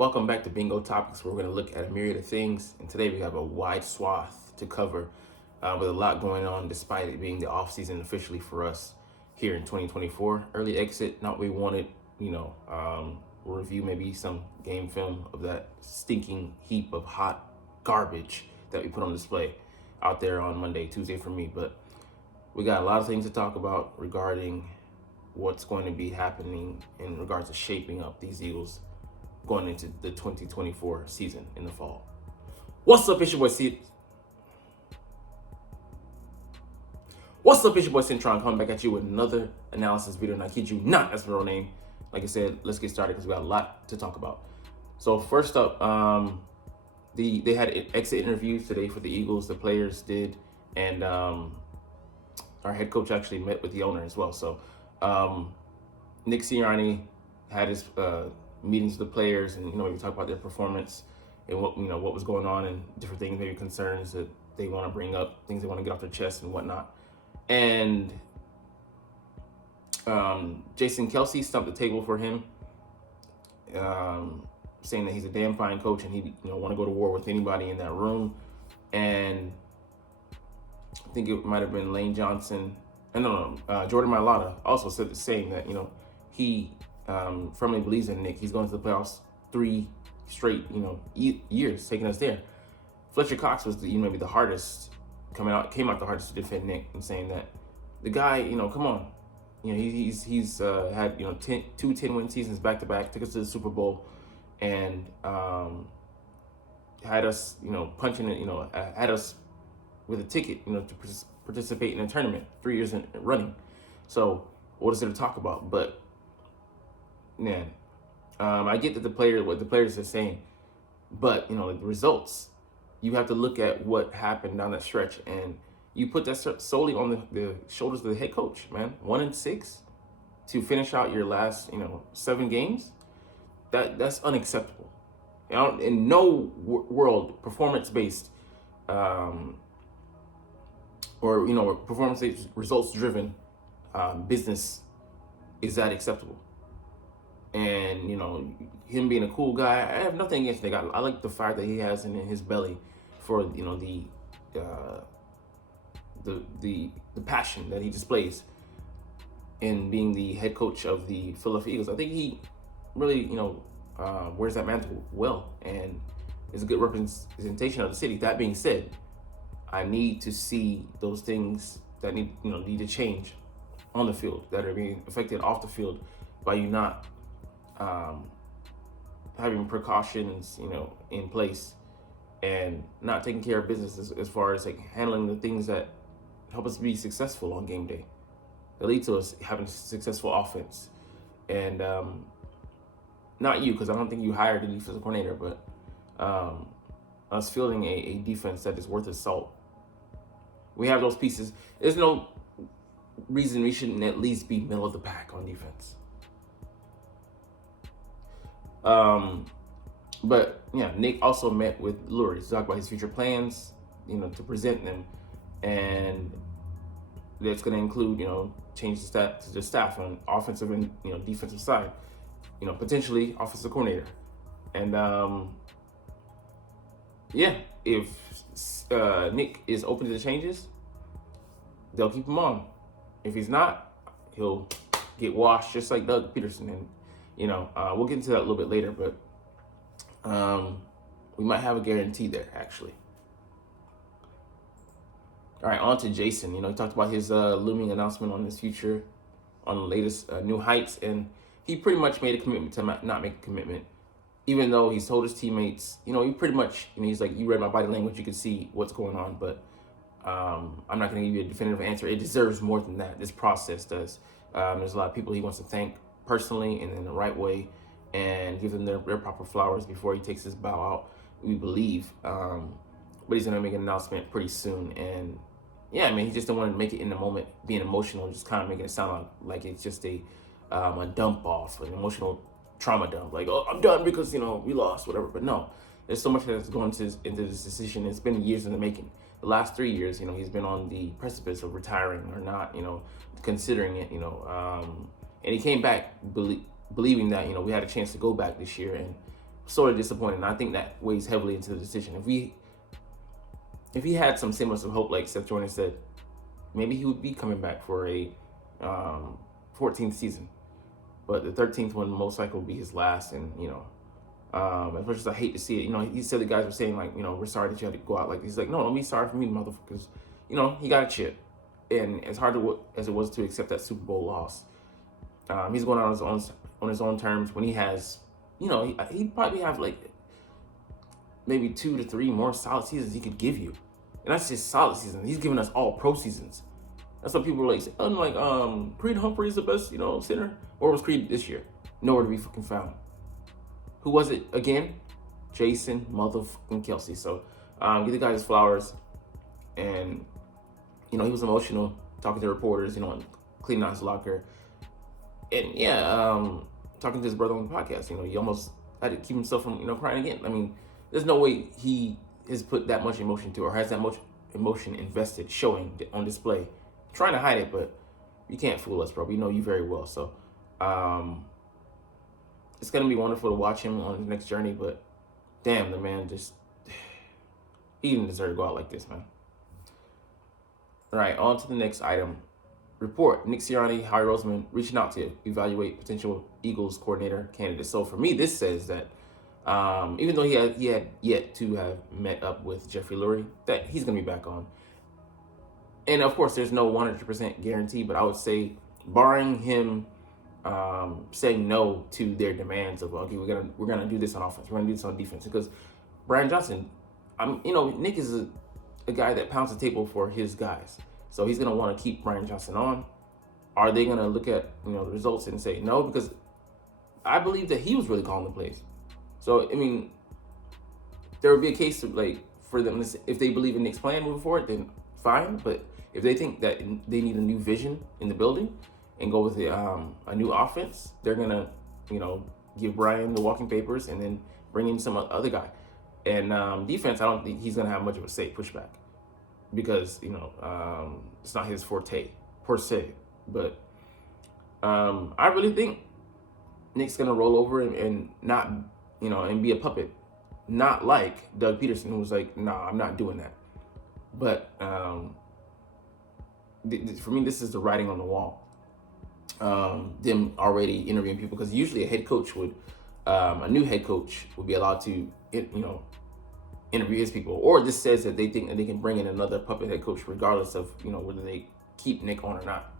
Welcome back to Bingo Topics, where we're going to look at a myriad of things. And today we have a wide swath to cover with a lot going on, despite it being the off season officially for us here in 2024. Early exit, not what we wanted. We'll review maybe some game film of that stinking heap of hot garbage that we put on display out there on Monday, Tuesday for me. But we got a lot of things to talk about regarding what's going to be happening in regards to shaping up these Eagles going into the 2024 season in the fall. What's up, it's your boy Cintron, coming back at you with another analysis video, and I kid you not, that's my real name. Like I said, let's get started because we got a lot to talk about. So first up, they had exit interviews today for the Eagles. The players did, and our head coach actually met with the owner as well. So Nick Sirianni had his meetings with the players, and maybe talk about their performance and what was going on and different things, maybe concerns that they want to bring up, things they want to get off their chest and whatnot. And Jason Kelsey stumped the table for him, saying that he's a damn fine coach and he want to go to war with anybody in that room. And I think it might have been Lane Johnson, and Jordan Mailata also said the same, that he firmly believes in Nick. He's going to the playoffs 3 straight years, taking us there. Fletcher Cox was maybe the hardest, came out the hardest to defend Nick, and saying that the guy, come on, he's had 2 10-win seasons back to back, took us to the Super Bowl, and had us punching it, had us with a ticket to participate in a tournament 3 years in running. So what is there to talk about? But man, I get that what the players are saying, but the results, you have to look at what happened down that stretch, and you put that solely on the shoulders of the head coach, man. 1-6 to finish out your last 7 games, that's unacceptable. In no world, performance-based or performance-based, results-driven business is that acceptable. And him being a cool guy, I have nothing against the guy. I like the fire that he has in his belly for the passion that he displays in being the head coach of the Philadelphia Eagles. I think he really wears that mantle well and is a good representation of the city. That being said, I need to see those things that need to change on the field, that are being affected off the field by you not having precautions, in place, and not taking care of business as far as handling the things that help us be successful on game day, that lead to us having a successful offense. And not you, because I don't think you hired a defensive coordinator, but us fielding a defense that is worth its salt. We have those pieces. There's no reason we shouldn't at least be middle of the pack on defense. But yeah, Nick also met with Lurie to talk about his future plans, to present them, and that's going to include, change the staff on offensive and defensive side, potentially offensive coordinator, and if Nick is open to the changes, they'll keep him on. If he's not, he'll get washed just like Doug Peterson. And we'll get into that a little bit later, but we might have a guarantee there, actually. All right, on to Jason. He talked about his looming announcement on his future, on the latest New Heights, and he pretty much made a commitment to not make a commitment, even though he's told his teammates, he pretty much, he's like, you read my body language, you can see what's going on, but I'm not going to give you a definitive answer. It deserves more than that. This process does. There's a lot of people he wants to thank personally and in the right way, and give them their proper flowers before he takes his bow out, we believe. But he's going to make an announcement pretty soon. And yeah, he just don't want to make it in the moment, being emotional, just kind of making it sound like it's just a dump off, an emotional trauma dump. Like, oh, I'm done because, we lost, whatever. But no, there's so much that's going into this decision. It's been years in the making. The last 3 years, he's been on the precipice of retiring or not, considering it, and he came back believing that, we had a chance to go back this year, and sort of disappointed. And I think that weighs heavily into the decision. If he had some semblance of hope, like Seth Jordan said, maybe he would be coming back for a 14th season. But the 13th one most likely will be his last. And, as much as I hate to see it, he said the guys were saying, like, we're sorry that you had to go out like this. He's like, no, don't be sorry for me, motherfuckers. He got a chip. And as hard as it was to accept that Super Bowl loss, he's going on his own terms when he has, he'd probably have, like, maybe 2 to 3 more solid seasons he could give you. And that's just solid seasons. He's giving us all pro seasons. That's what people are like, unlike Creed Humphrey is the best, center. Or was Creed this year? Nowhere to be fucking found. Who was it again? Jason motherfucking Kelsey. So give the guy his flowers. And, he was emotional, talking to reporters, and cleaning out his locker. And talking to his brother on the podcast, he almost had to keep himself from, crying again. I mean, there's no way he has put that much emotion to, or has that much emotion invested, showing on display, trying to hide it, but you can't fool us, bro. We know you very well. So it's going to be wonderful to watch him on his next journey, but damn, the man he didn't deserve to go out like this, man. All right, on to the next item. Report, Nick Sirianni, Howie Roseman reaching out to evaluate potential Eagles coordinator candidates. So for me, this says that even though he had yet to have met up with Jeffrey Lurie, that he's going to be back on. And of course, there's no 100% guarantee, but I would say, barring him saying no to their demands of, okay, we're gonna do this on offense, we're gonna do this on defense, because Brian Johnson, Nick is a guy that pounds the table for his guys, so he's gonna want to keep Brian Johnson on. Are they gonna look at the results and say no? Because I believe that he was really calling the plays. So there would be a case of, like, for them, if they believe in Nick's plan moving forward, then fine. But if they think that they need a new vision in the building and go with a new offense, they're gonna, give Brian the walking papers and then bring in some other guy. And defense, I don't think he's gonna have much of a say, pushback, because it's not his forte per se. But I really think Nick's gonna roll over and not, and be a puppet, not like Doug Peterson, who was like, nah, I'm not doing that. But for me, this is the writing on the wall. Them already interviewing people, because usually a new head coach would be allowed to, interview his people. Or this says that they think that they can bring in another puppet head coach regardless of, whether they keep Nick on or not.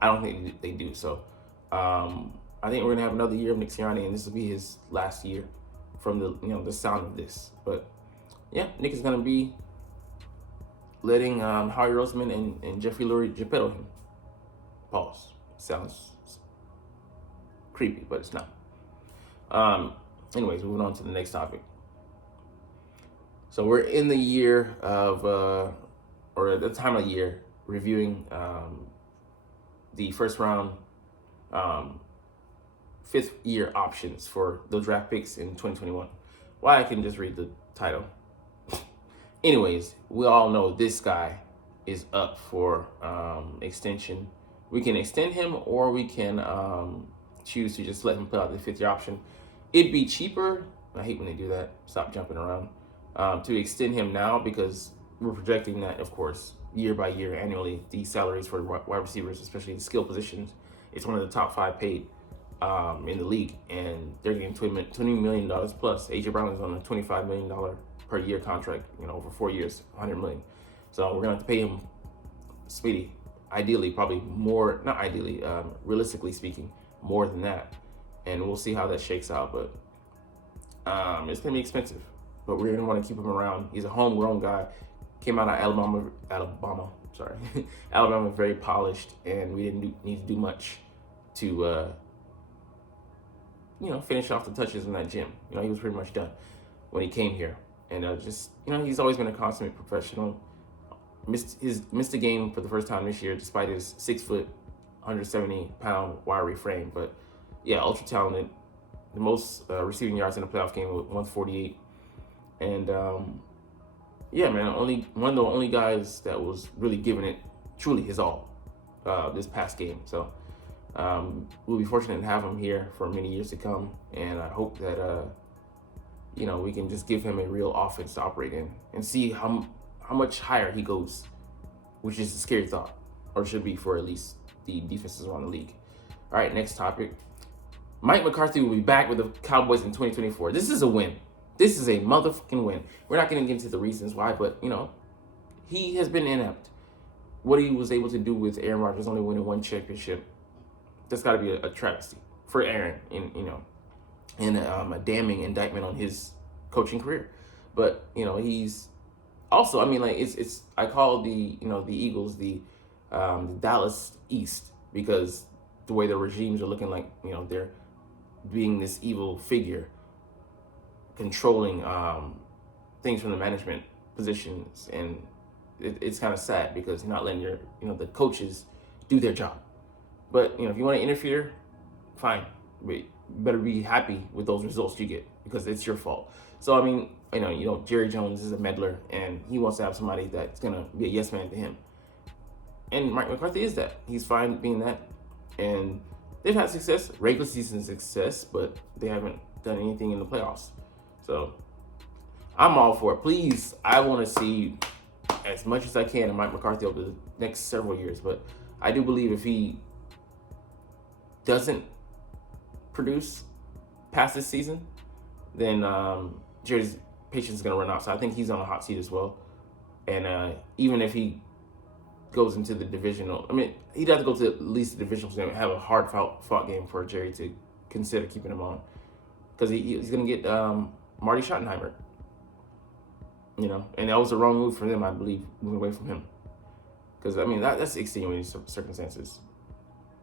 I don't think they do. So I think we're gonna have another year of Nick Sirianni, and this will be his last year from the sound of this. But yeah, Nick is gonna be letting Howie Roseman and Jeffrey Lurie Geppetto him. Pause. Sounds creepy, but it's not. Anyways, moving on to the next topic. So we're in the year of, or at the time of the year, reviewing the first round, 5th year options for the draft picks in 2021. Why, I can just read the title. Anyways, we all know this guy is up for extension. We can extend him, or we can choose to just let him put out the 5th year option. It'd be cheaper, I hate when they do that, stop jumping around, to extend him now, because we're projecting that, of course, year by year, annually, the salaries for wide receivers, especially the skill positions, it's one of the top 5 paid in the league, and they're getting $20 million plus. A.J. Brown is on a $25 million per year contract, over 4 years, $100 million. So we're gonna have to pay him, speedy. Ideally, probably more, not ideally, realistically speaking, more than that. And we'll see how that shakes out, but it's gonna be expensive. But we're gonna want to keep him around. He's a homegrown guy. Came out of Alabama, Alabama, very polished, and we didn't need to do much to, finish off the touches in that gym. He was pretty much done when he came here. And he's always been a consummate professional. Missed the game for the first time this year, despite his 6 foot, 170-pound wiry frame. But yeah, ultra talented. The most receiving yards in a playoff game with 148. And yeah, man, one of the only guys that was really giving it truly his all this past game. So we'll be fortunate to have him here for many years to come. And I hope that we can just give him a real offense to operate in and see how much higher he goes, which is a scary thought, or should be for at least the defenses around the league. All right, next topic. Mike McCarthy will be back with the Cowboys in 2024. This is a win. This is a motherfucking win. We're not going to get into the reasons why, but, he has been inept. What he was able to do with Aaron Rodgers only winning one championship, that's got to be a travesty for Aaron, and a damning indictment on his coaching career. But, he's also, it's I call the Eagles the Dallas East, because the way the regimes are looking like, they're being this evil figure controlling things from the management positions, and it's kind of sad because you're not letting the coaches do their job. But if you want to interfere, fine, but you better be happy with those results you get, because it's your fault. So Jerry Jones is a meddler, and he wants to have somebody that's gonna be a yes man to him. And Mike McCarthy is that. He's fine being that, and they've had success, regular season success, but they haven't done anything in the playoffs. So I'm all for it. Please, I want to see as much as I can of Mike McCarthy over the next several years. But I do believe if he doesn't produce past this season, then Jerry's patience is going to run out. So I think he's on a hot seat as well. And even if he goes into the divisional, he'd have to go to at least the divisional game and have a hard fought game for Jerry to consider keeping him on, because he's going to get Marty Schottenheimer, and that was the wrong move for them, I believe, moving away from him, because that's extenuating circumstances.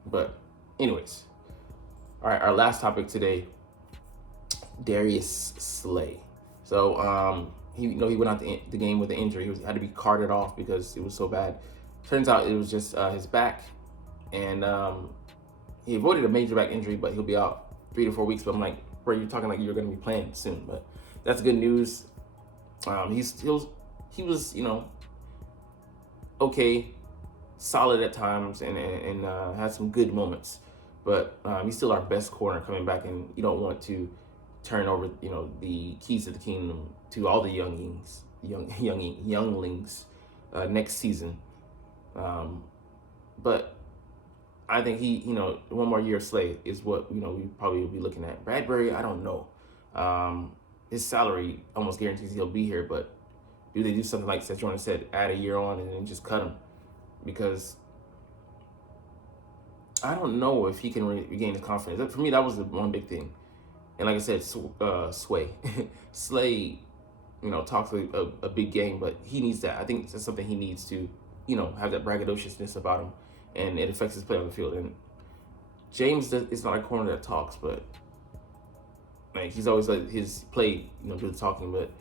But anyways, all right, our last topic today, Darius Slay. So he went out the game with an injury. He had to be carted off because it was so bad. Turns out it was just his back, and he avoided a major back injury, but he'll be out 3 to 4 weeks. But I'm like, bro, you're talking like you're going to be playing soon. But that's good news. He was okay, solid at times, and had some good moments. But he's still our best corner coming back, and you don't want to turn over the keys to the kingdom to all the younglings next season. But I think he, one more year of Slay is what, we probably will be looking at. Bradbury, I don't know. His salary almost guarantees he'll be here, but do they do something like Cintron said, add a year on and then just cut him? Because I don't know if he can regain his confidence. For me, that was the one big thing. And like I said, Slay, talks a big game, but he needs that. I think that's something he needs to, have that braggadociousness about him, and it affects his play on the field. And James is not a corner that talks, but he's always let his play, do the talking, but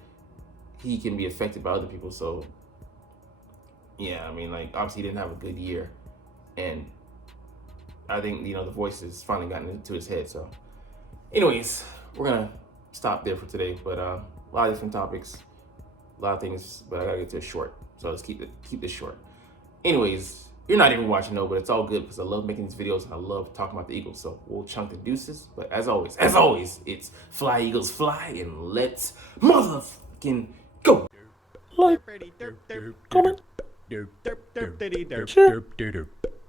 he can be affected by other people. So yeah, obviously he didn't have a good year, and I think the voice has finally gotten into his head. So anyways, we're gonna stop there for today. But a lot of different topics, a lot of things, but I gotta get to it short. So let's keep this short. Anyways, you're not even watching, no, but it's all good because I love making these videos and I love talking about the Eagles. So we'll chunk the deuces. But as always, it's fly Eagles fly, and let's motherfucking go. Like, comment, share,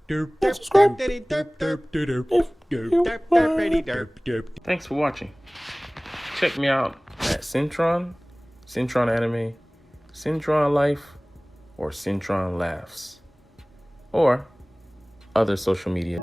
and subscribe if you like. Thanks for watching. Check me out at Cintron Anime, Cintron Life, or Cintron Laughs, or other social media.